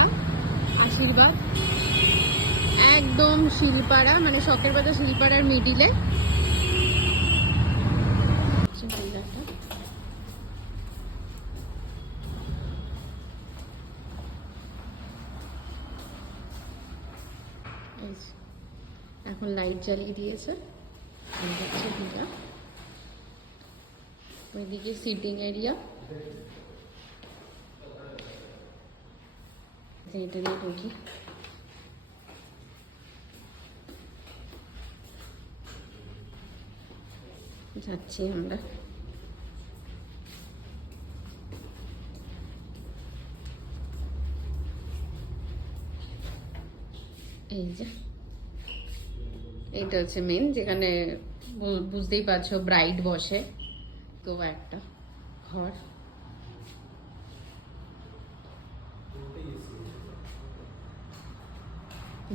Villa আশীর্বাদ, একদম শিলপাড়া, মানে শখের বাজার শিলপাড়ার মিডিলে। এখন লাইট জ্বালিয়ে দিয়েছে। ভিলা, ওইদিকে সিটিং এরিয়া, এটা দিয়ে ঢুকি। যাচ্ছি আমরা। এই যে এইটা হচ্ছে মেন, যেখানে বুঝতেই পারছো ব্রাইড বসে। তো একটা ঘর,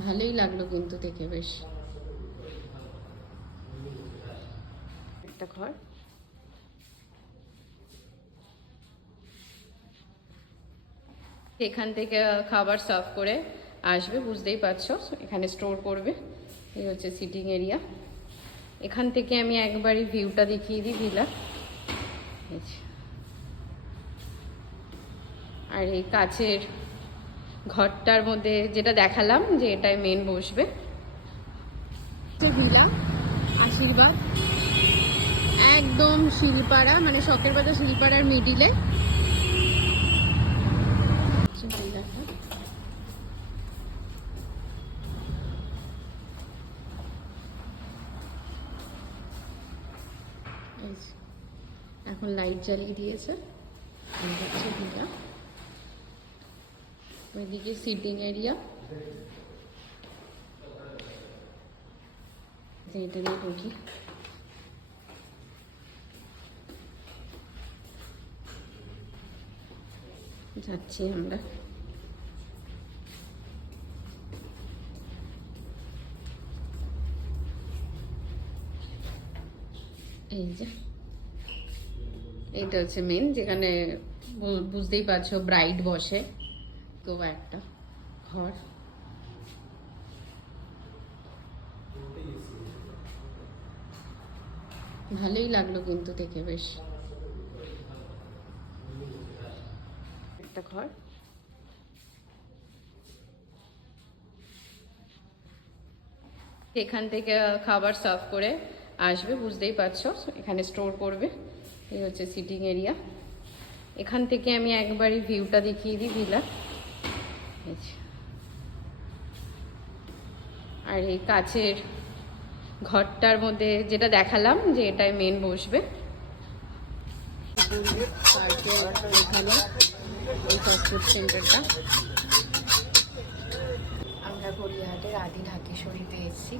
ভালোই লাগলো কিন্তু দেখে, বেশ একটা ঘর। এখান থেকে খাবার সার্ভ করে আসবে, বুঝতেই পারছো এখানে স্টোর করবে। এই হচ্ছে সিটিং এরিয়া। এখান থেকে আমি একবারই ভিউটা দেখিয়ে দিই ভিলা। আর এই কাছের ঘরটার মধ্যে যেটা দেখালাম যে এটাই মেন বসবে। ভিলা আশীর্বাদ, একদম শিলপাড়া, মানে শখের বাজার শিলপাড়ার মিডিলে। এখন লাইট জ্বালিয়ে দিয়েছে। ভিলা, ওইদিকে সিটিং এরিয়া, এটা দিয়ে ঢুকি। যাচ্ছি আমরা। এই যে এইটা হচ্ছে মেন, যেখানে বুঝতেই পারছো ব্রাইড বসে। তো একটা ঘর, ভালোই লাগলো কিন্তু দেখে, বেশ একটা ঘর। এখান থেকে খাবার সার্ভ করে আসবে, বুঝতেই পারছো এখানে স্টোর করবে। এই হচ্ছে সিটিং এরিয়া। এখান থেকে আমি একবারই ভিউটা দেখিয়ে দিই ভিলা। আর এই কাছের ঘরটার মধ্যে যেটা দেখালাম যে এটাই মেন বসবে। এই ফাস্টফুড সেন্টারটা। আমরা গড়িয়াহাটের আদি ঢাকেশ্বরীতে এসেছি।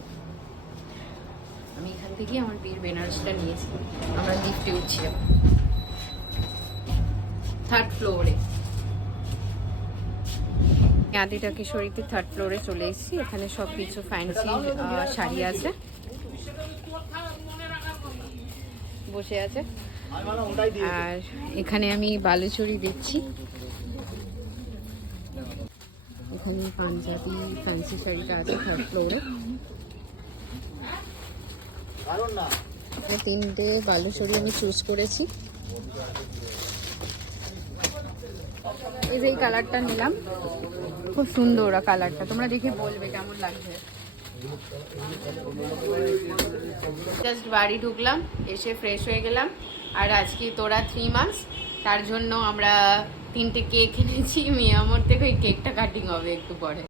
আমি এখান থেকেই আমার বিয়ের বেনারসটা নিয়েছি। আমরা লিফটে উঠছিলাম 3rd ফ্লোরে। আদি ঢাকেশ্বরীতে 3rd ফ্লোরে চলে এসেছি। এখানে সব কিছু ফ্যান্সি শাড়ি আছে, বসে আছে। আর এখানে আমি বালুচরি দিচ্ছি। এখানে পাঞ্জাবি ফ্যান্সি শাড়িটা আছে 3rd ফ্লোরে। 3টে বালুচরি আমি চুজ করেছি। এই যে এই কালারটা নিলাম, খুব সুন্দর কালারটা, তোমরা দেখে বলবে কেমন লাগছে। জাস্ট বাড়ি ঢুকলাম, এসে ফ্রেশ হয়ে গেলাম। আর আজকে তোরা 3 মান্থস, তার জন্য আমরা 3টে কেক এনেছি। মিয়ামোর থেকে ওই কেকটা কাটিং হবে একটু পরে।